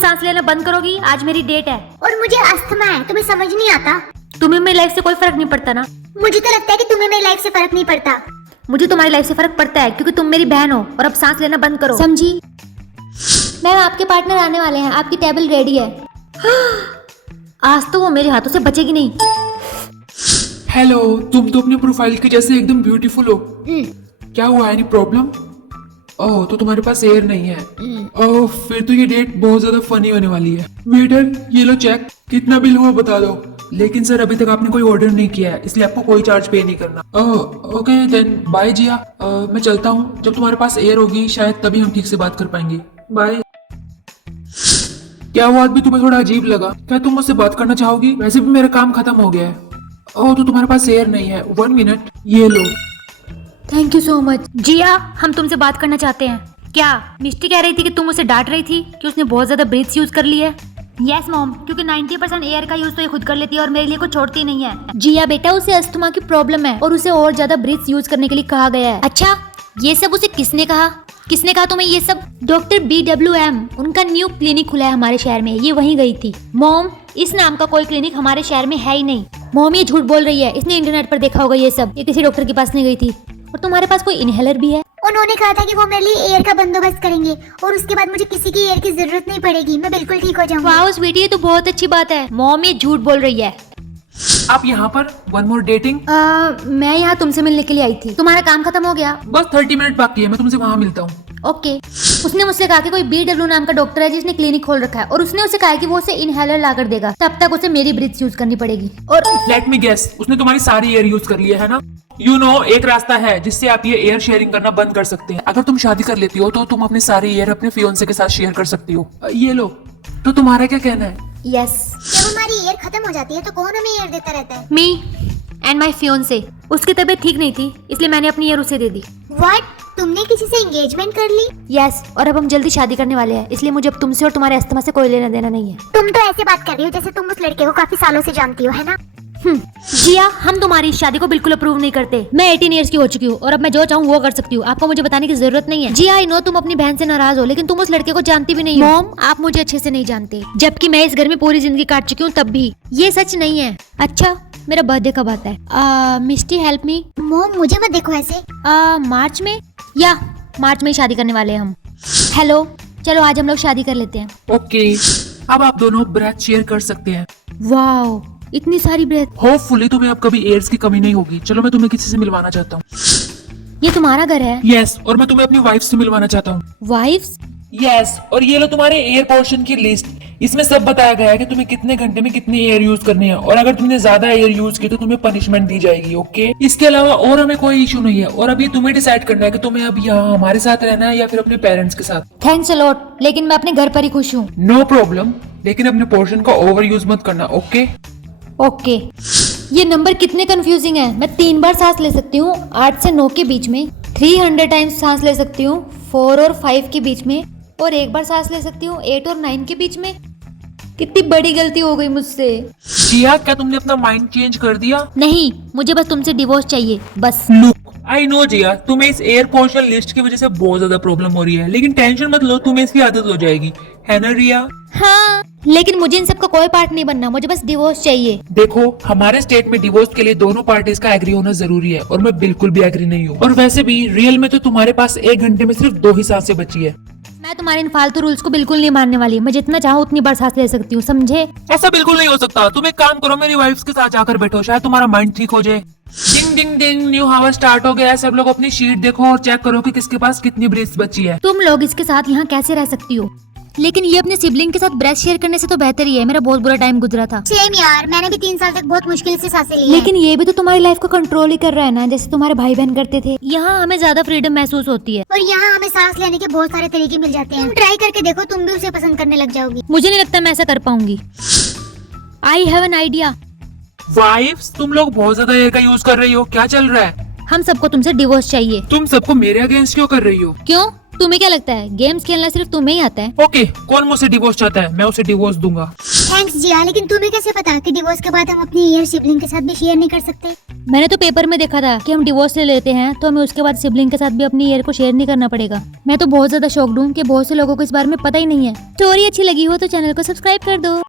सांस लेना बंद करोगी? आज मेरी डेट है और मुझे अस्थमा है, तुम्हें समझ नहीं आता? तुम्हें मेरी लाइफ से कोई फर्क नहीं पड़ता ना? मुझे तो लगता है कि तुम्हें मेरी लाइफ से फर्क नहीं पड़ता। मुझे तुम्हारी लाइफ से फर्क पड़ता है क्योंकि तुम मेरी बहन हो। और अब सांस लेना बंद करो, समझी? मैम आपके पार्टनर आने वाले हैं, आपकी टेबल रेडी है। आज तो वो मेरे हाथों से बचेगी नहीं। हेलो, तुम तो अपने प्रोफाइल के जैसे एकदम ब्यूटीफुल हो। क्या हुआ, एनी प्रॉब्लम? ओह, तो तुम्हारे पास एयर नहीं है। ओह, फिर तो ये डेट बहुत ज्यादा फनी होने वाली है। वेटर, ये लो चेक, कितना बिल हुआ बता दो। लेकिन सर अभी तक आपने कोई ऑर्डर नहीं किया है, इसलिए आपको कोई चार्ज पे नहीं करना। ओह ओके देन, बाय जिया। मैं चलता हूँ, जब तुम्हारे पास एयर होगी शायद तभी हम ठीक से बात कर पाएंगे। बाय। क्या हुआ, आज भी तुम्हें थोड़ा अजीब लगा? क्या तुम मुझसे बात करना चाहोगी? वैसे भी मेरा काम खत्म हो गया है। ओह, तो तुम्हारे पास एयर नहीं है। 1 मिनट, ये लो। Thank you so much. Jiya, हम तुमसे बात करना चाहते हैं। क्या मिष्टी कह रही थी कि तुम उसे डांट रही थी कि उसने बहुत ज्यादा ब्रीथ्स यूज कर ली है? यस मॉम, क्योंकि 90% एयर का यूज तो ये खुद कर लेती है और मेरे लिए कुछ छोड़ती नहीं है। जिया बेटा, उसे अस्थमा की प्रॉब्लम है और उसे और ज्यादा ब्रीथ्स यूज करने के लिए कहा गया है। अच्छा, ये सब उसे किसने कहा? किसने कहा तुम्हें ये सब? डॉक्टर BWM, उनका न्यू क्लिनिक खुला है हमारे शहर में, ये वहीं गई थी। मॉम, इस नाम का कोई क्लिनिक हमारे शहर में है ही नहीं। मॉम ये झूठ बोल रही है, इसने इंटरनेट पर देखा होगा ये सब। ये किसी डॉक्टर के पास नहीं गई थी। और तुम्हारे पास कोई इनहेलर भी है? उन्होंने कहा था कि वो मेरे लिए एयर का बंदोबस्त करेंगे और उसके बाद मुझे किसी की एयर की जरूरत नहीं पड़ेगी, मैं बिल्कुल ठीक हो जाऊंगी। वाओ स्वीटी, ये तो बहुत अच्छी बात है। मॉम ये झूठ बोल रही है। आप यहाँ पर वन मोर डेटिंग? मैं यहाँ तुमसे मिलने के लिए आई थी। तुम्हारा काम खत्म हो गया? बस 30 मिनट बाकी है, मैं तुमसे वहाँ मिलता हूँ। ओके। उसने मुझसे कहा कि कोई BW नाम का डॉक्टर है जिसने क्लिनिक खोल रखा है और उसने उसे कहा कि वो उसे इनहेलर ला कर देगा, तब तक उसे मेरी ब्रीथ यूज करनी पड़ेगी। और लेट मी गेस, उसने तुम्हारी सारी एयर यूज कर ली है ना? यू नो, एक रास्ता है जिससे आप ये एयर शेयरिंग करना बंद कर सकते हैं। अगर तुम शादी कर लेती हो तो तुम अपनी सारी एयर अपने फियोंसे के साथ शेयर कर सकती हो। ये लो। तो तुम्हारा क्या कहना है? यस। जब हमारी एयर खत्म हो जाती है तो कौन हमें एयर देता रहता है? Me and my fiance. उसकी तबीयत ठीक नहीं थी इसलिए मैंने अपनी एयर उसे दे दी। व्हाट? तुमने किसी से एंगेजमेंट कर ली? यस, और अब हम जल्दी शादी करने वाले हैं, इसलिए मुझे अब तुमसे और तुम्हारे अस्थमा से कोई लेना देना नहीं है। तुम तो ऐसे बात कर रही हो जैसे तुम उस लड़के को काफी सालों से जानती हो, है ना? जिया, हम तुम्हारी इस शादी को बिल्कुल अप्रूव नहीं करते। मैं 18 इयर्स की हो चुकी हूँ और अब मैं जो चाहूँ वो कर सकती हूँ। आपको मुझे बताने की जरूरत नहीं है। जिया, आई नो तुम अपनी बहन से नाराज हो, लेकिन तुम उस लड़के को जानती भी नहीं हो। मॉम, आप मुझे अच्छे से नहीं जानते, जबकि मैं इस घर में पूरी जिंदगी काट चुकी हूँ तब भी। ये सच नहीं है। अच्छा, मेरा बर्थडे कब आता है? मिस्टी हेल्प मी। मोम, मुझे मत देखो ऐसे। मार्च में, या मार्च में ही शादी करने वाले हैं हम। हेलो, चलो आज हम लोग शादी कर लेते हैं। ओके, अब आप दोनों ब्रेथ शेयर कर सकते हैं। वाओ, इतनी सारी ब्रेथ। होपफुली तुम्हें अब कभी एयर्स की कमी नहीं होगी। चलो मैं तुम्हें किसी से मिलवाना चाहता हूँ। ये तुम्हारा घर है? यस, और मैं तुम्हें अपनी वाइफ से मिलवाना चाहता हूँ। वाइफ्स? यस, और ये लो तुम्हारे एयर पोर्शन की लिस्ट। इसमें सब बताया गया है कि तुम्हें कितने घंटे में कितनी एयर यूज करनी है, और अगर तुमने ज्यादा एयर यूज की तो तुम्हें पनिशमेंट दी जाएगी। ओके, इसके अलावा और हमें कोई इशू नहीं है। और अब ये तुम्हें डिसाइड करना है कि तुम्हें अब यहाँ हमारे साथ रहना है या फिर अपने पेरेंट्स के साथ। थैंक्स अ लॉट, लेकिन मैं अपने घर पर ही खुश हूँ। नो प्रॉब्लम, लेकिन अपने पोर्शन का ओवर यूज मत करना। Okay okay. ये नंबर कितने कंफ्यूजिंग है। मैं 3 बार सांस ले सकती हूँ 8 से 9 के बीच में, 300 टाइम्स सांस ले सकती हूँ 4 और 5 के बीच में, और एक बार सांस ले सकती हूँ 8 और 9 के बीच में। कितनी बड़ी गलती हो गई मुझसे। जिया, क्या तुमने अपना माइंड चेंज कर दिया? नहीं, मुझे बस तुमसे डिवोर्स चाहिए, बस। लुक, आई नो जिया, तुम्हें इस एयर पोर्शन लिस्ट की वजह से बहुत ज्यादा प्रॉब्लम हो रही है, लेकिन टेंशन मत लो, तुम्हें इसकी आदत हो जाएगी, है ना रिया? हाँ, लेकिन मुझे इन सब का कोई पार्ट नहीं बनना, मुझे बस डिवोर्स चाहिए। देखो, हमारे स्टेट में डिवोर्स के लिए दोनों पार्टीज का एग्री होना जरूरी है, और मैं बिल्कुल भी एग्री नहीं हूँ। और वैसे भी रियल में तो तुम्हारे पास 1 घंटे में सिर्फ 2 ही सांसें बची है। मैं तुम्हारे इन फालतू रूल्स को बिल्कुल नहीं मानने वाली। मैं जितना चाहूँ उतनी बार सांस ले सकती हूँ, समझे? ऐसा बिल्कुल नहीं हो सकता। तुम एक काम करो, मेरी वाइफ के साथ जाकर बैठो, शायद तुम्हारा माइंड ठीक हो जाए। डिंग डिंग डिंग, न्यू हावर स्टार्ट हो गया है। सब लोग अपनी शीट देखो और चेक करो कि किसके पास कितनी ब्रेथ बची है। तुम लोग इसके साथ यहाँ कैसे रह सकती हो? लेकिन ये अपने सिबलिंग के साथ ब्रेथ शेयर करने से तो बेहतर ही है। मेरा बहुत बुरा टाइम गुजरा था। सेम यार, मैंने भी 3 साल तक बहुत मुश्किल से सांसें ली हैं। लेकिन ये भी तो तुम्हारी लाइफ को कंट्रोल ही कर रहा है ना, जैसे तुम्हारे भाई बहन करते थे। यहाँ हमें ज्यादा फ्रीडम महसूस होती है। और यहाँ हमें सांस लेने के बहुत सारे तरीके मिल जाते हैं। तुम ट्राई करके देखो, तुम भी उसे पसंद करने लग जाओगी। मुझे नहीं लगता मैं ऐसा कर पाऊंगी। I have an idea. Wives, तुम लोग बहुत ज्यादा एयर का यूज कर रही हो, क्या चल रहा है? हम सबको तुमसे डिवोर्स चाहिए। तुम सबको मेरे अगेंस्ट क्यों कर रही हो? क्यों? तुम्हें क्या लगता है गेम्स खेलना सिर्फ तुम्हें ही आता है? ओके, कौन मुझसे डिवोर्स चाहता है, मैं उसे डिवोर्स दूंगा। थैंक्स जिया, लेकिन तुम्हें कैसे पता कि डिवोर्स के बाद हम अपनी ईयर सिबलिंग के साथ भी शेयर नहीं कर सकते? मैंने तो पेपर में देखा था कि हम डिवोर्स ले लेते हैं तो हमें उसके बाद सिबलिंग के साथ भी अपनी ईयर को शेयर नहीं करना पड़ेगा। मैं तो बहुत ज्यादा शॉक्ड हूँ कि बहुत से लोगों को इस बारे में पता ही नहीं है। स्टोरी अच्छी लगी हो तो चैनल को सब्सक्राइब कर दो।